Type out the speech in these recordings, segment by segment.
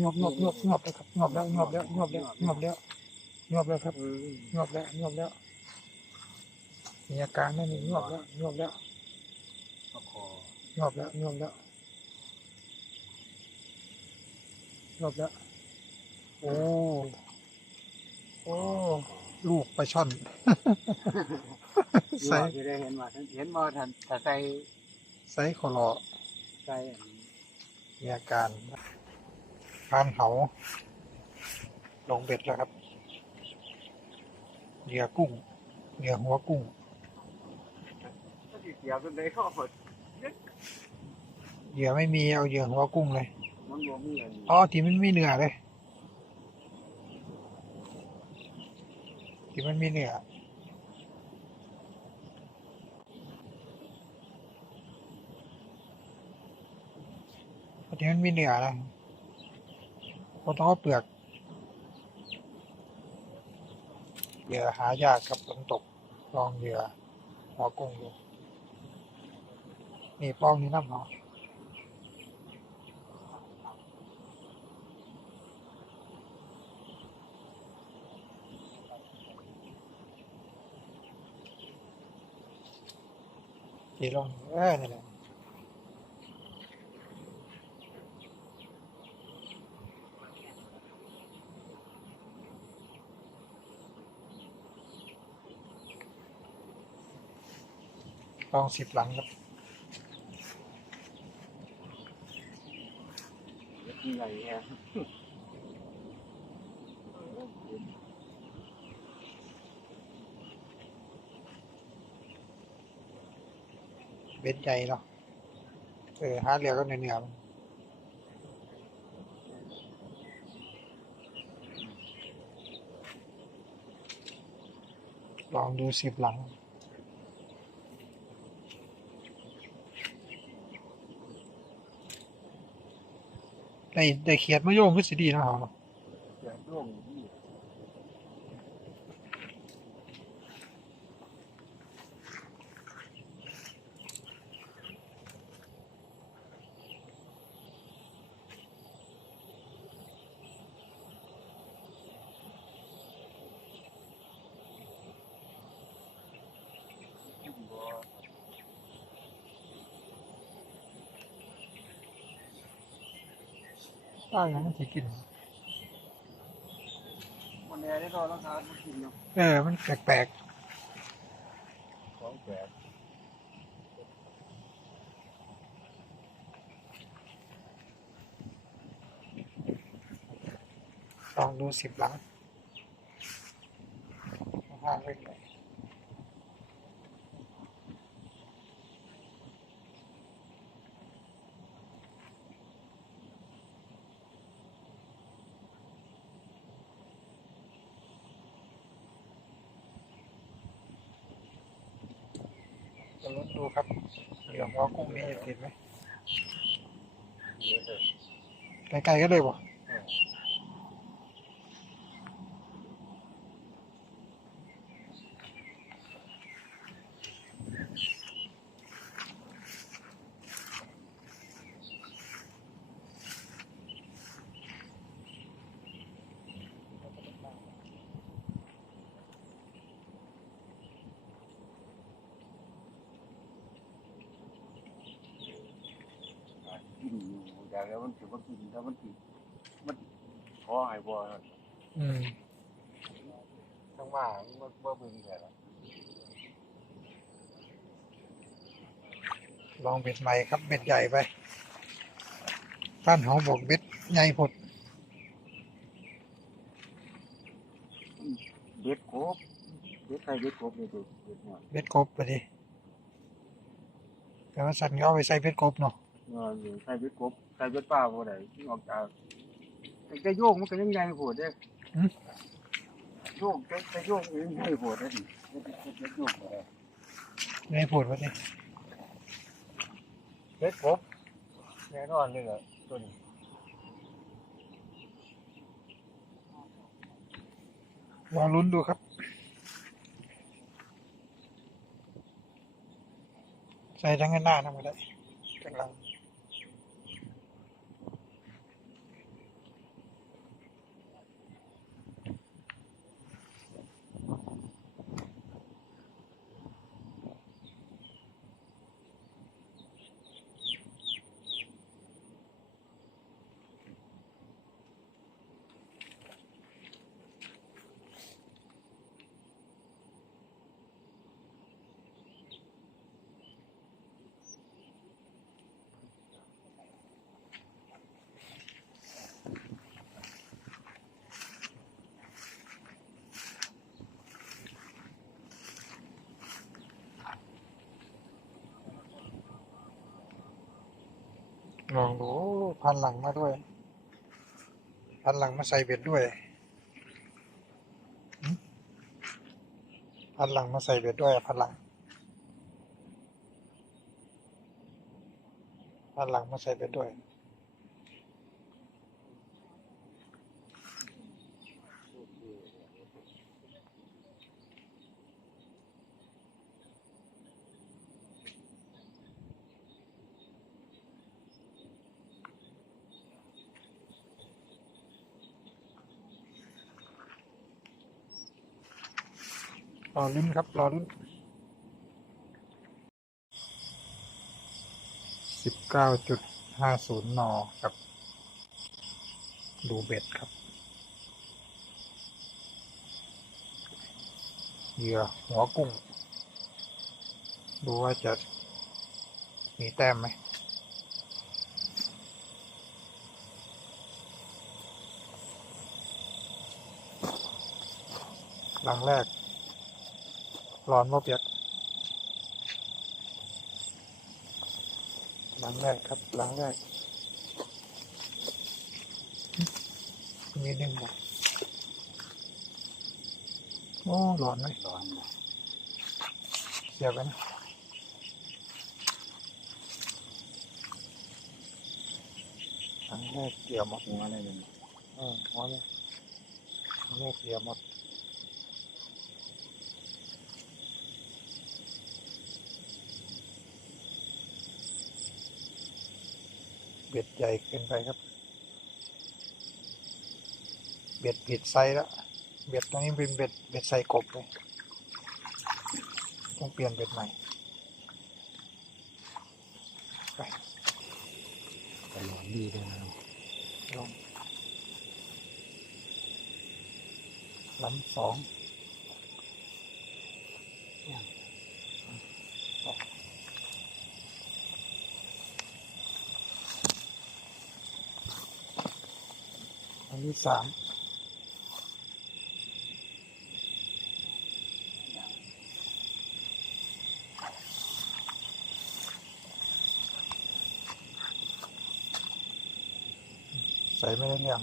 งอบงอบงอบงอบแล้วครับงอบแล้วงอบแล้วงอบแล้วงอบแล้วงอบแล้วครับเอองอบแล้วงอบแล้วมีอาการนั่นนี่งอบแล้วงอบแล้วประคองอบแล้วงอบแล้วงอบแล้วโอ้โอ้ลูกปลาช่อนใส่ใส่จะได้เห็นว่าเห็นว่าท่านถ้าใส่ใส่ขอรอใส่อันมีอาการพานเหาลงเบ็ดแล้วครับเหยื่อกุ้งเหยื่อหัวกุ้งก็สิเกี่ยวกันเลยเข้าหดเหยื่อไม่มีเอาเหยื่อหัวกุ้งเลยอ๋อที่มันมีเนื้อเลยที่มันมีเนื้อที่มันมีเนื้อนะ ก็ต้อเปลือกเหยื่อหายากกับฝนตกลองเหยื่อหัวกุ้งดูนี่ปองนี่น้ำเนาะสีลงเออนี่แหละ ลองสิบหลังครับมีอะไรเนี่ยเบ็ดใหญ่เนาะเออหาเหลือก็เหนือๆมันลองดูสิบหลัง ได้ได้เขียดมะโยงขึ้นสิดีนะครับ ป้ายังไม่สิกินมันแน่ได้รอราคามันกินเนาะเออ มันแปลกของแปลกๆลองดูสิบหลังห่างไปห จะลุ้นดูครับเหลืองว่ากุ้งนี้จะติดไหมเยอะเลยไกลๆก็เลยบ่ กิน อยู่แต่แล้วมันถือว่ากินแล้วมันกินมันขอหายบ่ครับอืมทั้งว่ามันบ่เบิ่งแค่ละลองเบ็ดใหม่ครับเบ็ดใหญ่ไปท่านเขาบอกเบ็ดใหญ่ผดเบ็ดกบเบ็ดไทยเบ็ดกบนี่ตัวเบ็ดเนี่ยเบ็ดกบไปดิแต่ว่าสันก็เอาไปใส่เบ็ดกบเนาะเอออยู่ไทยเบ็ดกบ ไทยเบ็ดปลาบ่ได้ออกจากแต่จะโยกมันก็ยังใหญ่โพดเด้โยกแต่แต่โยกเองใหญ่โพดเด้นี่เบ็ดโยกบ่ได้ไม่ผดวะดิเบ็ดกบแน่นอนเลยอะตัวนี้ลองลุ้นดูครับ ใส่ทั้งหน้าทั้งหมดได้กำลัง ลองดูพันหลังมาด้วย พันหลังมาใส่เบ็ดด้วยพันหลังมาใส่เบ็ดด้วยพันหลังพันหลังมาใส่เบ็ดด้วย รอลุ้นครับ รอลุ้นสิบเก้าจุดห้าศูนย์นอครับ ดูเบ็ดครับ เหยื่อหัวกุ้ง ดูว่าจะ มีแต้มไหมหลังแรก ร้อนว่าเปียกหลังแรกครับหลังแรกมีหนึ่งบาทโอ้ร้อนไหมร้อนนะเสียบไปนะหลังแรกเกี่ยวหมดหัวอะไรเนี่ยเออหัวเลยหลังแรกเกี่ยวหมด เบ็ดใหญ่เกินไปครับ เบ็ดผิดไซส์แล้วเบ็ดตัวนี้เป็นเบ็ดเบ็ดไซส์กบเลยต้องเปลี่ยนเบ็ดใหม่ไปแต่ร้อนดีเลยนะลงลำสอง ที่สามใส่ไม่ได้เรื่อง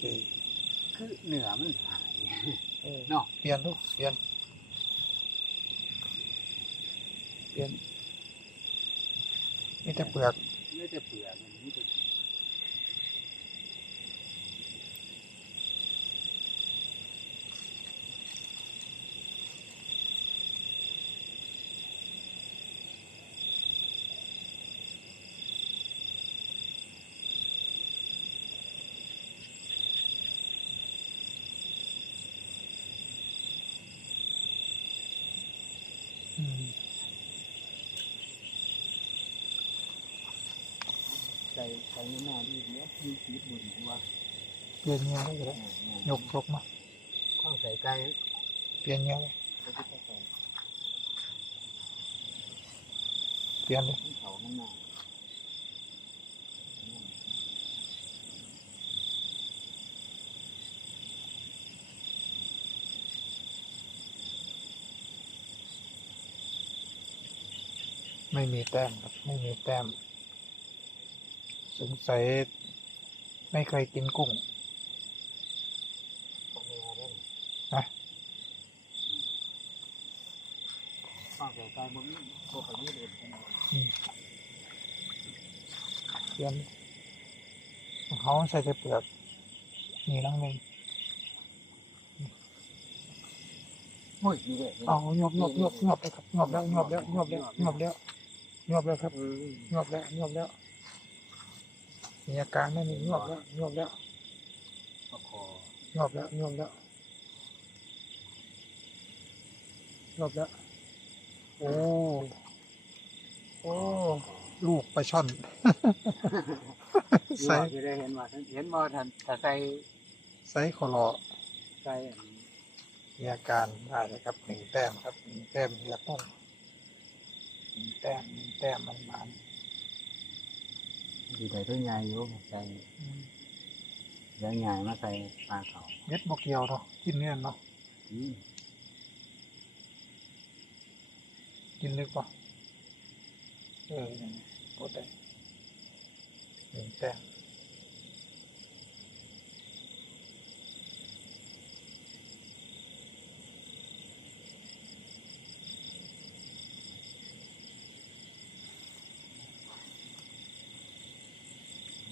สี่คือเหนือมันหายเออเนาะเปลี่ยนลูกเปลี่ยน เปลี่ยนมีแต่เปลือก ไม่แต่เปลือกมันนี่แต่ อืม ใจใจหน้าดี เปลี่ยนเงี้ยได้เลยยกยกมาข้าวใส่ไก่เปลี่ยนเงี้ยเปลี่ยนเลยไม่มีแต้มครับไม่มีแต้มสงสัย ไม่เคยกินกุ้งตรงนี้อะไรฮะข้าวใส่ไก่บนโต๊ะเขานี่เลยเปลี่ยนของเขาใส่แต่เปลือกมีน้องหนึ่งโอ้ยนี่เลยเอางอบงอบงอบงอบแล้วครับงอบแล้วงอบแล้วงอบแล้วงอบแล้วงอบแล้วครับเอองอบแล้วงอบแล้ว มีอาการนั่นนี่งอบแล้วงอบแล้วประคองอบแล้วงอบแล้วงอบแล้ว โอ้ โอ้ ลูกปลาช่อนใส่ใส่จะได้เห็นว่าเห็นว่าท่านถ้าใส่ไซส์คอรอใส่อันมีอาการได้เลยครับหนึ่งแต้มครับหนึ่งแต้มเหยียบต้นหนึ่งแต้มหนึ่งแต้มมันมัน ดีใจตัวใหญ่อยู่ใส่อืมใหญ่ใหญ่มาใส่ปลาเขาเม็ดบกเกียวเนาะกินเนี่ยเนาะอืมกินลึกป่ะเออปวดได้หนึ่งแต้มหนึ่งแต้มครับไปชมพี่เล็กเบ็ดใหม่เออหนึ่งแต้ม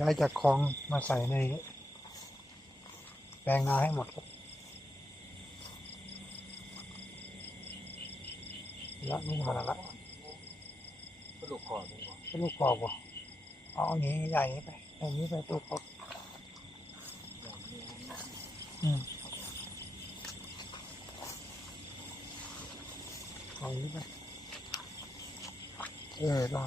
ย้ายจากคลองมาใส่ในแปลงนาให้หมดครับละนี่มาละกระดูกคอเลยบ่เป็นลูกกรอกบ่เอาอันนี้ใหญ่นี้ไปอันนี้ไปตัวกรอกอืมเอาอันนี้ไปเออได้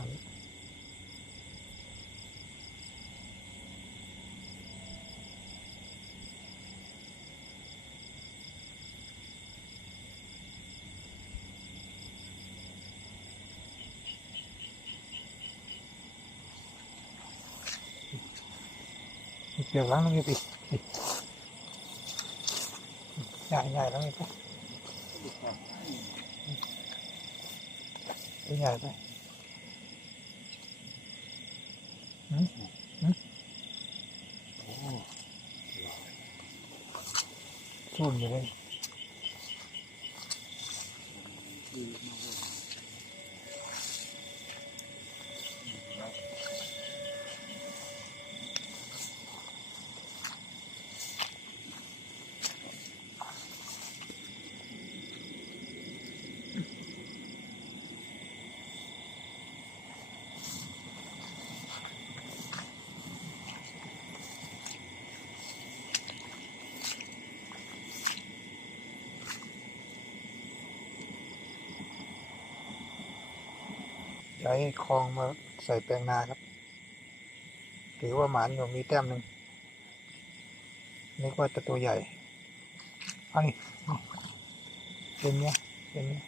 เกี่ยวหล้างนี่สิใหญ่ใหญ่แล้วนี่ไป กระดูกคอ ตัวใหญ่ไปหืมหืม โอ้ สูนอยู่เลย คือมาเว้ย ใช้คลองมาใส่แปลงนาครับ ถือว่าหมานอยู่มีแต้มหนึ่งนึกว่าจะตัวใหญ่อานี่นี่เป็นเนี้ยเป็นเนี้ย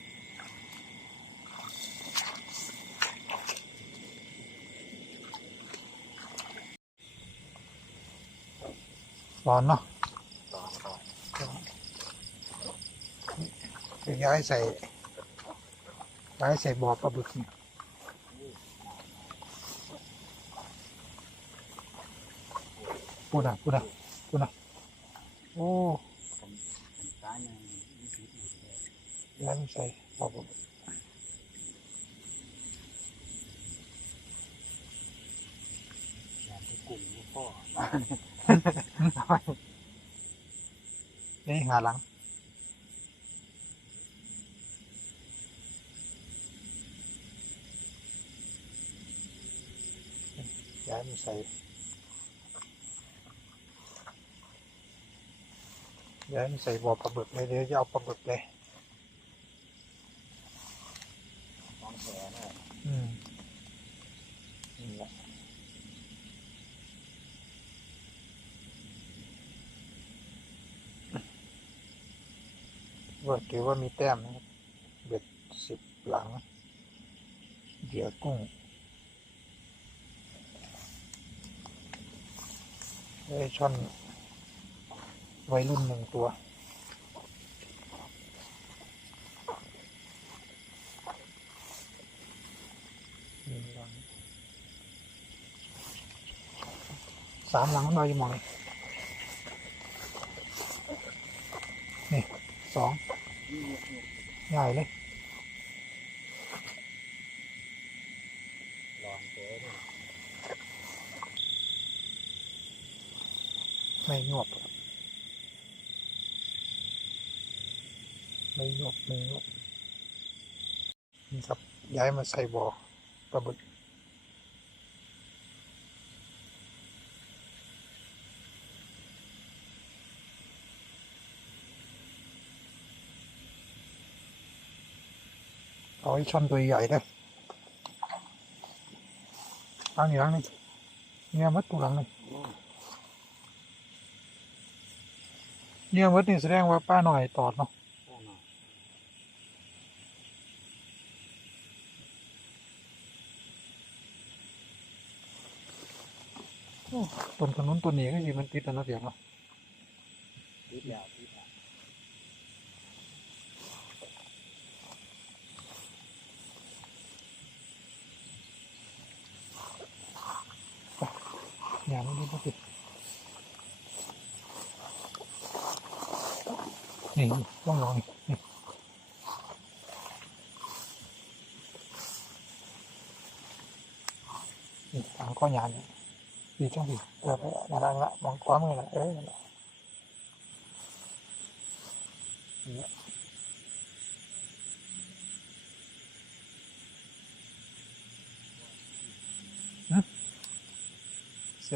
ร้อนเนาะเดี๋ยวย้ายใส่ย้ายใส่บ่อปลาบึกเนี่ย พูดอะพูดอะพูดอะโอ้กันกันตายยังมีชีวิตอยู่เลยย้ายไม่ใส่บ่อปลาบึกงานที่กลุ่มลูกพ่อนี่หาหลังย้ายไม่ใส่ ย้ายใส่บ่อปลาบึกเลยเดี๋ยวจะเอาปลาบึกเลยตอนแผลเนี่ยอืมนี่แหละว่าถือว่ามีแต้มนะครับเบ็ดสิบหลังเหยื่อกุ้งไอ้ช่อน วัยรุ่นหนึ่งตัวหนึ่งหลังสามหลังเราจะมองเลยนี่สองนี่เนี่ยเนี่ยใหญ่เลยลองแผลเนี่ยไม่ยวบครับไม่ยวบไม่ยวบนี่ครับ ย้ายมาใส่บ่อปลาบึกเอาไอ้ช่อนตัวใหญ่ได้เอาหนีหลังนี่เนี่ยมัดตัวหลังนี่เนี่ยมัดนี่แสดงว่าป้าหน่อยตอดเนาะ ต้นขนุนตัวนี้ก็สิมันติดอันนั้นเสียงเนาะติดแล้วติดแล้วอย่าไม่ได้ก็ติดนี่ลองลองนี่นี่ตางก้อยานเนี่ย ดีจังสิเออไปมาดังละมองก้อนมือละเออนั่นแหละนี่หึเสี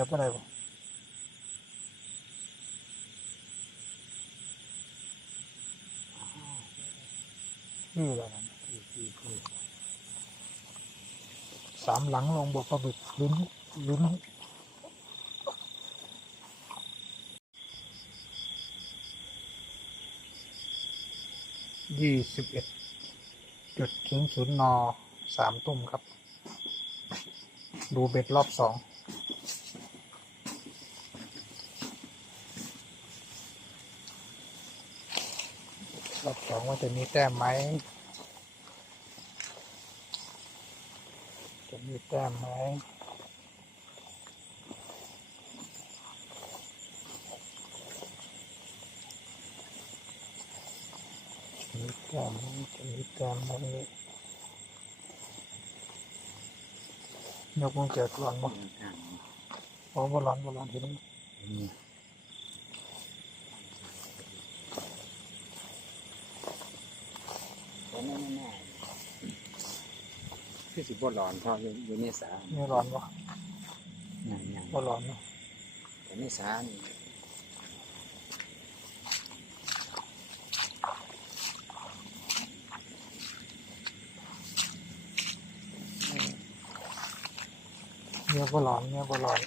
ยี่สิบเอ็ดจุดถึงศูนย์นอสามตุ้มครับ ดูเบ็ดรอบสองรอบสองว่าจะมีแต้มไหม จะมีแต้มไหม จะมีแต้มไหมจะมีแต้มไหมยกมือแจกหลอนบ่โอ้บ่หลอนบ่หลอนเห็นไหมผมไม่แน่คือสิบ่ร้อนเพราะอยู่อยู่ในสานี่หลอนบ่อย่างอย่างบ่หลอนเนาะแต่ในสานี่ เนี่ยบ่หลอนเนี่ยบ่หลอน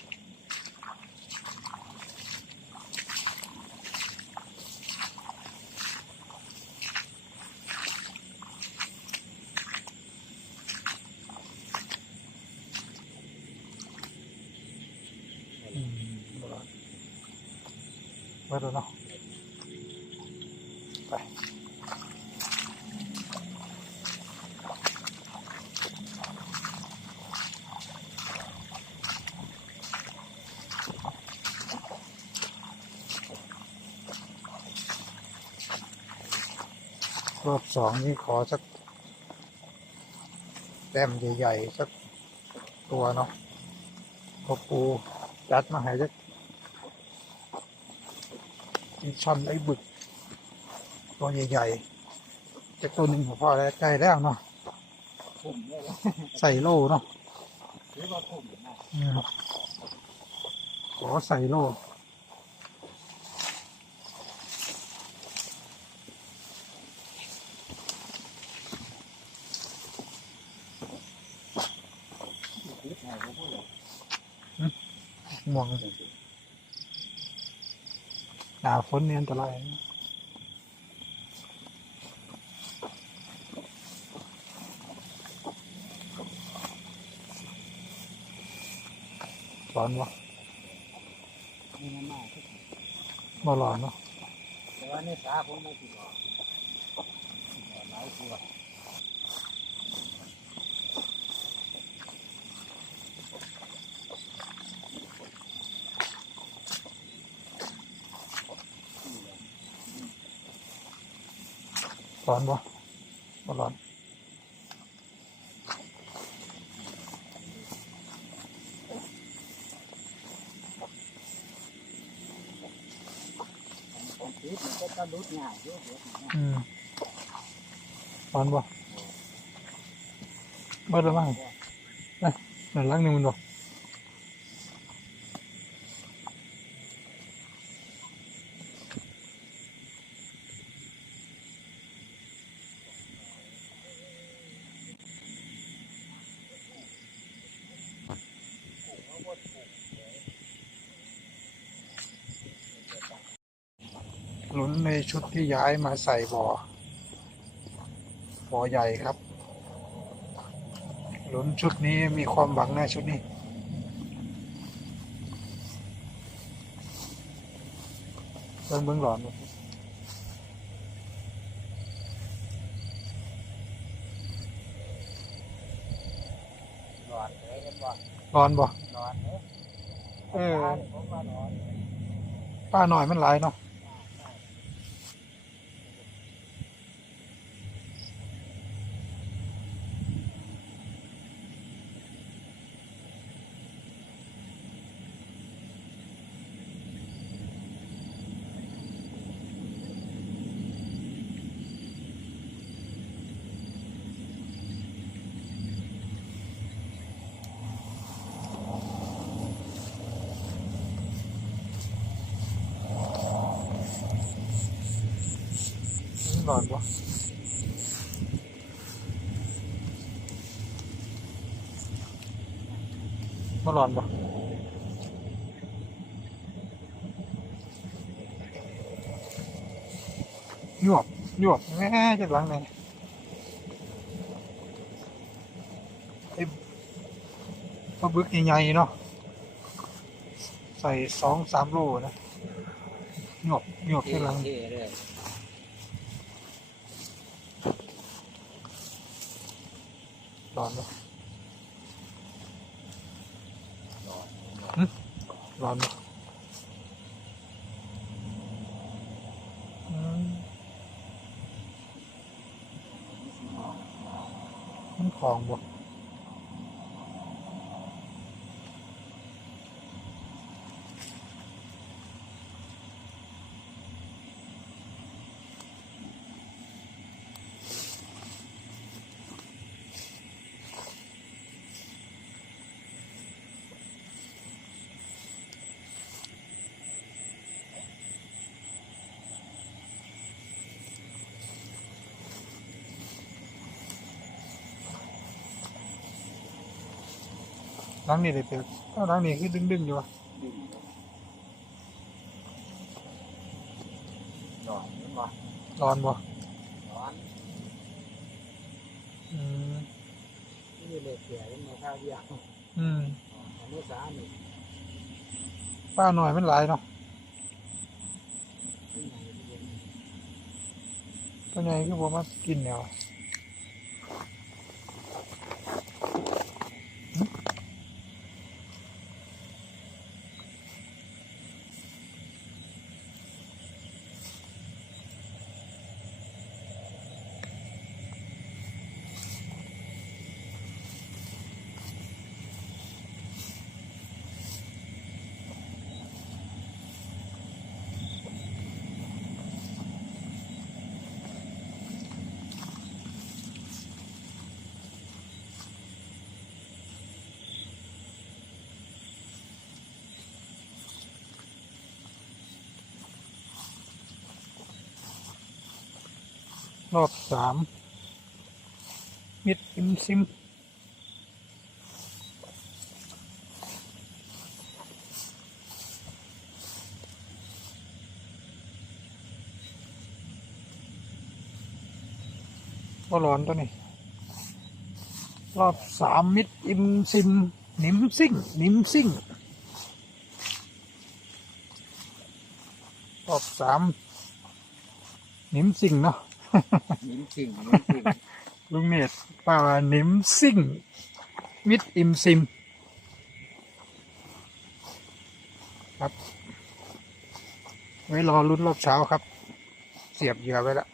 อืมบ่หลอนไว้ดูเนาะไปรอบ สองนี่ขอสักแต้มใหญ่ๆสักตัวเนาะพอปูจัดมาให้สักมีช่อนไอ้บึก ตัวใหญ่ๆจะตัวหนึ่งพอแล้วใกล้แล้วเนาะทุ่มได้แล้วใส่โล่เนาะหรือว่าทุ่มนะอืมขอใส่โล่ ติดแถวเขาพูดเลย ม่วงหนาฝนเนี่ยอันตรายร้อนวะนี่มันมากที่สุดบ่ร้อนเนาะแต่ว่าในสาผมไม่ติดหรอกหลายตัว ร้อนวะบ่ร้อนอืมร้อนวะเบิดแล้วมั้งเอ้ยหนึ่งลังหนึ่งมันบ่ ลุ้นในชุดที่ย้ายมาใส่บ่อบ่อใหญ่ครับลุ้นชุดนี้มีความหวังแน่ชุดนี้ เบิ่งเบิ่งหลอนหลอนว่หลอนบ่หลอดเออป้าหน่อยมันหลายเนาะ หยวบหยวบแม่จากหลังไหนไอ้ปลาบึกใหญ่ๆเนาะใส่สองสามโลนะหยวบหยวบจากหลังเท่เลยร้อนปะหลอดร้อนปะ ล้างนี่เลยเปียกเอ้าหล้างนี่คือดึงๆอยู่วะดึงหลอดเห็นบ่ร้อนบ่หลอดอืมนี่เลยเสียเป็นมาข้าวเดียวอืมอันนี้สาหนึ่งป้าหน่อยมันหลายเนาะที่ไหนที่เย็นตัวใหญ่คือบ่มากินแนว รอบสามมิดอิมซิมก็ร้อนตัวนี้ รอบสามมิดอิมซิมนิมซิ่งนิมซิ่งรอบสามนิมซิ่งเนาะ นิ้มสิ่งนิ้มสิ่งลุงเนตป่านิ้มซิ่งมิดอิมซิม ครับ ไว้รอลุ้นรอบเช้าครับ เสียบเหยื่อไว้แล้ว